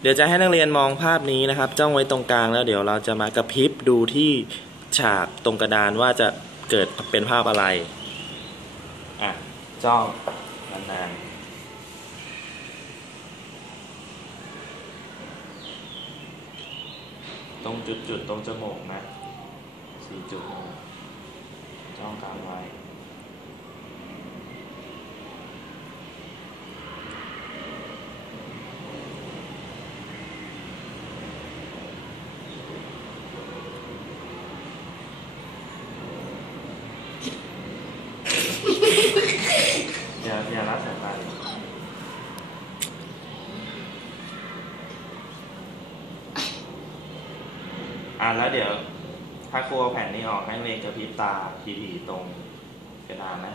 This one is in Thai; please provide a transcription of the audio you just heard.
เดี๋ยวจะให้นักเรียนมองภาพนี้นะครับจ้องไว้ตรงกลางแล้วเดี๋ยวเราจะมากระพริบดูที่ฉากตรงกระดานว่าจะเกิดเป็นภาพอะไร อะ จ้องนานๆตรงจุดๆตรงจมูกนะสี่จุดจ้องกลางไว้ อย่าอย่ารับสายตาเลย อ่าแล้วเดี๋ยว ถ้าครูเอาแผ่นนี้ออกให้เรียนกระพริบตาทีๆตรงกระดานนะ